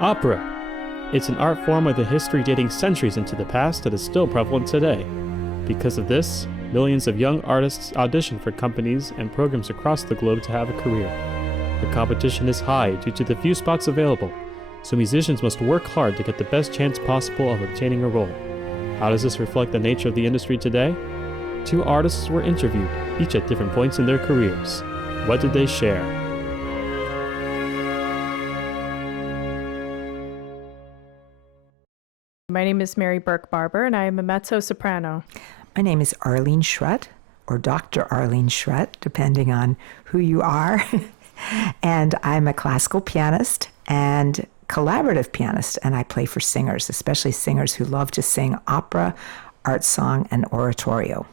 Opera. It's an art form with a history dating centuries into the past that is still prevalent today. Because of this, millions of young artists audition for companies and programs across the globe to have a career. The competition is high due to the few spots available, so musicians must work hard to get the best chance possible of obtaining a role. How does this reflect the nature of the industry today? 2 artists were interviewed, each at different points in their careers. What did they share? My name is Mary Burke-Barber, and I am a mezzo-soprano. My name is Arlene Schmidt, or Dr. Arlene Schmidt, depending on who you are. And I'm a classical pianist and collaborative pianist, and I play for singers, especially singers who love to sing opera, art song, and oratorio.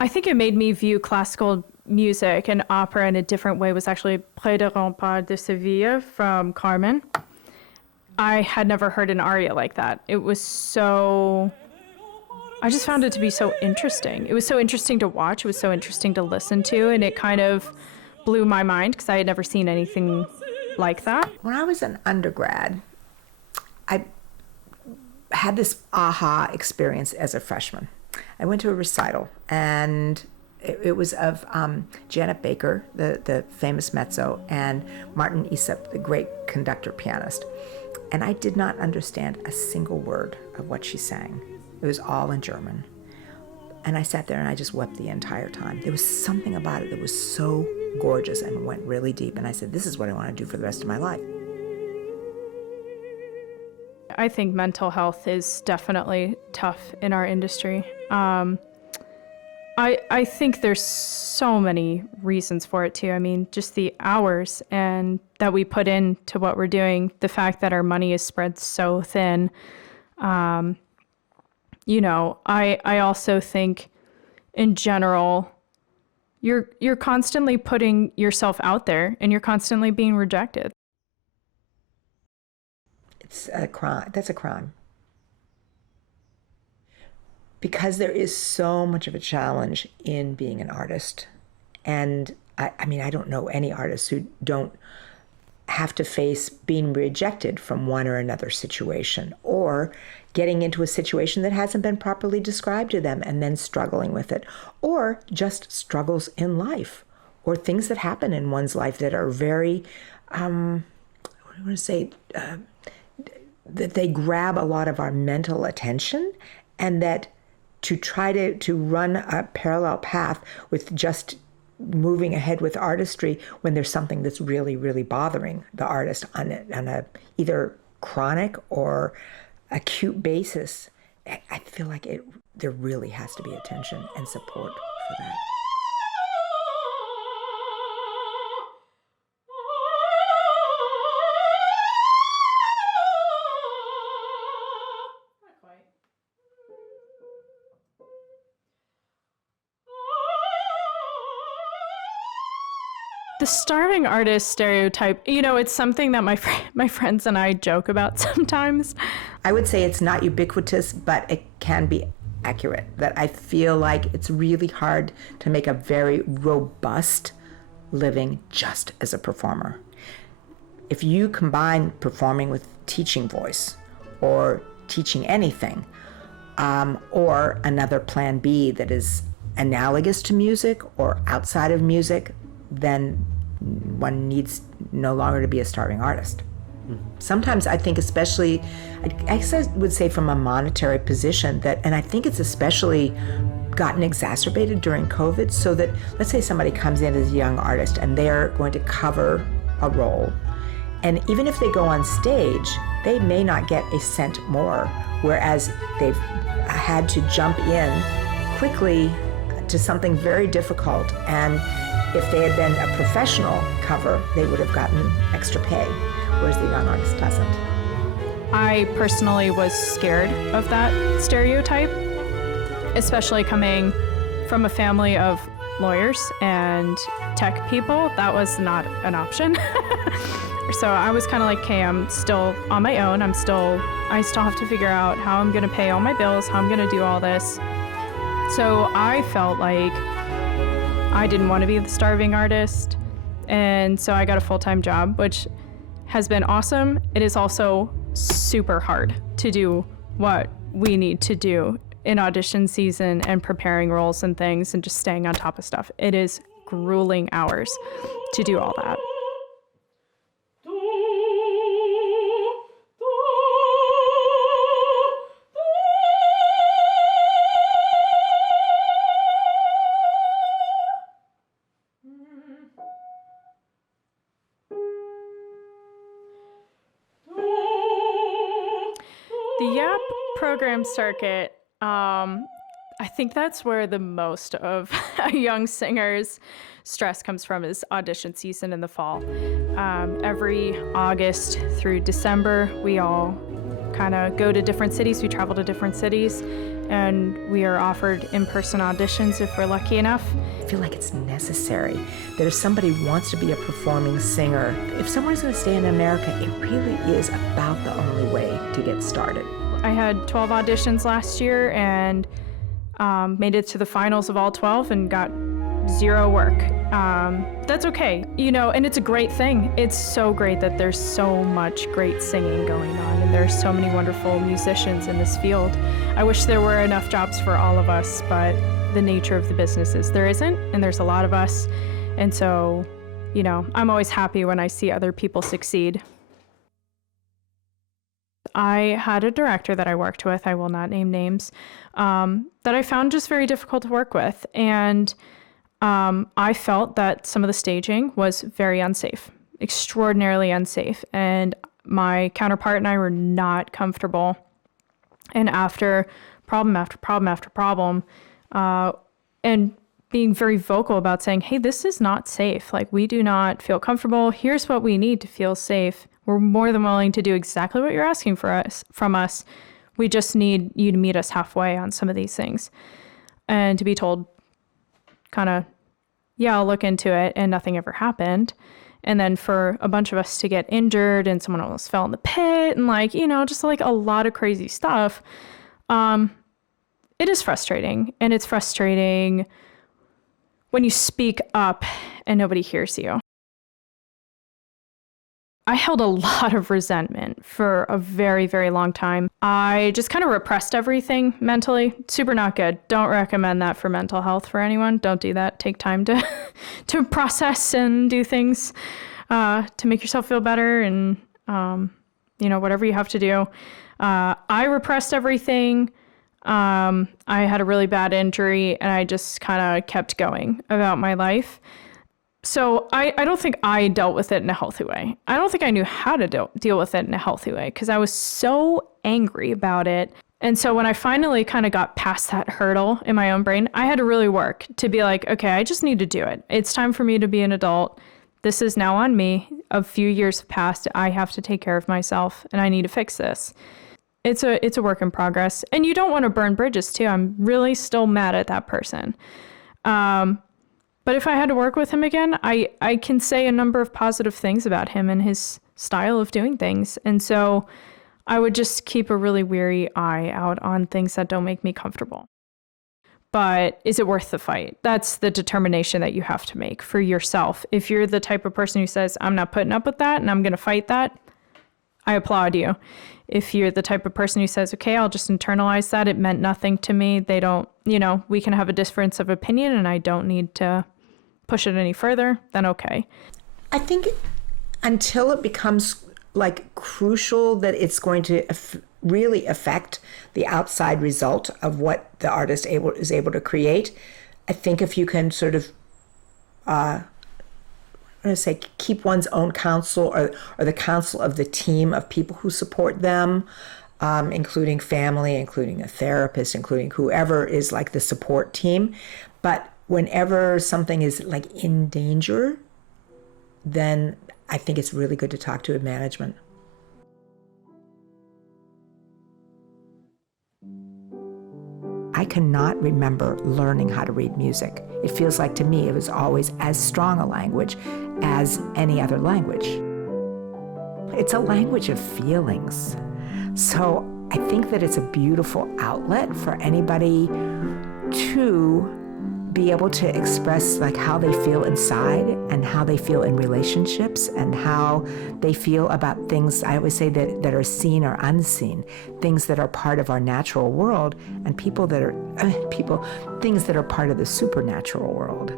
I think it made me view classical music and opera in a different way was actually Près des Remparts de Séville from Carmen. I had never heard an aria like that. I just found it to be so interesting. It was so interesting to watch. It was so interesting to listen to, and it kind of blew my mind because I had never seen anything like that. When I was an undergrad, I had this aha experience as a freshman. I went to a recital, and it was of Janet Baker, the famous mezzo, and Martin Aesop, the great conductor pianist. And I did not understand a single word of what she sang. It was all in German. And I sat there and I just wept the entire time. There was something about it that was so gorgeous and went really deep. And I said, this is what I want to do for the rest of my life. I think mental health is definitely tough in our industry. I think there's so many reasons for it too. I mean, just the hours and that we put into what we're doing, the fact that our money is spread so thin. I also think in general, you're constantly putting yourself out there and you're constantly being rejected. It's a crime. That's a crime. Because there is so much of a challenge in being an artist. And I don't know any artists who don't have to face being rejected from one or another situation, or getting into a situation that hasn't been properly described to them and then struggling with it, or just struggles in life, or things that happen in one's life that are very, that they grab a lot of our mental attention, and that to try to run a parallel path with just moving ahead with artistry when there's something that's really, really bothering the artist on a either chronic or acute basis, I feel like there really has to be attention and support for that. The starving artist stereotype, it's something that my friends and I joke about sometimes. I would say it's not ubiquitous, but it can be accurate. That I feel like it's really hard to make a very robust living just as a performer. If you combine performing with teaching voice or teaching anything, or another plan B that is analogous to music or outside of music, then one needs no longer to be a starving artist. Sometimes I think, especially, I guess I would say from a monetary position, and I think it's especially gotten exacerbated during COVID, so that let's say somebody comes in as a young artist and they're going to cover a role, and even if they go on stage, they may not get a cent more, whereas they've had to jump in quickly to something very difficult, and if they had been a professional cover, they would have gotten extra pay, whereas the young artist doesn't. I personally was scared of that stereotype, especially coming from a family of lawyers and tech people. That was not an option. So I was kind of like, okay, I'm still on my own. I still have to figure out how I'm going to pay all my bills, how I'm going to do all this. So I felt like I didn't want to be the starving artist. And so I got a full-time job, which has been awesome. It is also super hard to do what we need to do in audition season and preparing roles and things and just staying on top of stuff. It is grueling hours to do all that. The YAP program circuit, I think that's where the most of a young singer's stress comes from, is audition season in the fall. Every August through December, we all kind of go to different cities. We travel to different cities, and we are offered in-person auditions if we're lucky enough. I feel like it's necessary that if somebody wants to be a performing singer, if someone's going to stay in America, it really is about the only way to get started. I had 12 auditions last year and made it to the finals of all 12 and got 0 work. That's okay, and it's a great thing. It's so great that there's so much great singing going on, and there's so many wonderful musicians in this field. I wish there were enough jobs for all of us, but the nature of the business is there isn't, and there's a lot of us. And so, I'm always happy when I see other people succeed. I had a director that I worked with, I will not name names, that I found just very difficult to work with. And I felt that some of the staging was very unsafe, extraordinarily unsafe. And my counterpart and I were not comfortable. And after problem after problem after problem, and being very vocal about saying, hey, this is not safe. Like, we do not feel comfortable. Here's what we need to feel safe. We're more than willing to do exactly what you're asking from us. We just need you to meet us halfway on some of these things. And to be told kind of, yeah, I'll look into it, and nothing ever happened. And then for a bunch of us to get injured and someone almost fell in the pit and just like a lot of crazy stuff. It is frustrating. And it's frustrating when you speak up and nobody hears you. I held a lot of resentment for a very, very long time. I just kind of repressed everything mentally. Super not good. Don't recommend that for mental health for anyone. Don't do that. Take time to process and do things to make yourself feel better, and whatever you have to do. I repressed everything. I had a really bad injury, and I just kind of kept going about my life. So I don't think I dealt with it in a healthy way. I don't think I knew how to deal with it in a healthy way, because I was so angry about it. And so when I finally kind of got past that hurdle in my own brain, I had to really work to be like, okay, I just need to do it. It's time for me to be an adult. This is now on me. A few years have passed. I have to take care of myself, and I need to fix this. It's a work in progress. And you don't want to burn bridges too. I'm really still mad at that person. But if I had to work with him again, I can say a number of positive things about him and his style of doing things. And so I would just keep a really weary eye out on things that don't make me comfortable. But is it worth the fight? That's the determination that you have to make for yourself. If you're the type of person who says, I'm not putting up with that and I'm going to fight that, I applaud you. If you're the type of person who says, okay, I'll just internalize that, it meant nothing to me, they don't, we can have a difference of opinion and I don't need to push it any further, then okay. I think until it becomes crucial that it's going to really affect the outside result of what the artist is able to create, I think if you can sort of keep one's own counsel or the counsel of the team of people who support them, including family, including a therapist, including whoever is like the support team. But whenever something is in danger, then I think it's really good to talk to management. I cannot remember learning how to read music. It feels like to me it was always as strong a language as any other language. It's a language of feelings. So I think that it's a beautiful outlet for anybody to be able to express like how they feel inside and how they feel in relationships and how they feel about things, I always say that are seen or unseen, things that are part of our natural world and things that are part of the supernatural world.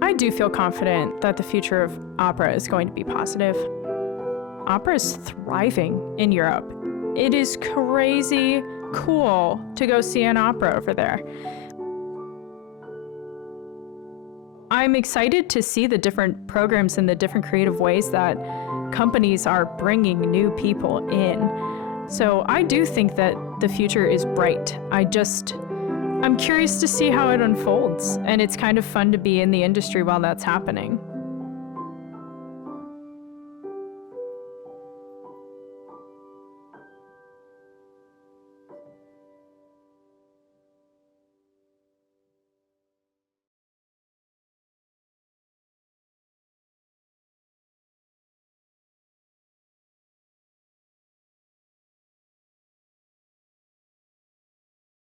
I do feel confident that the future of opera is going to be positive. Opera is thriving in Europe. It is crazy cool to go see an opera over there. I'm excited to see the different programs and the different creative ways that companies are bringing new people in. So I do think that the future is bright. I'm curious to see how it unfolds, and it's kind of fun to be in the industry while that's happening.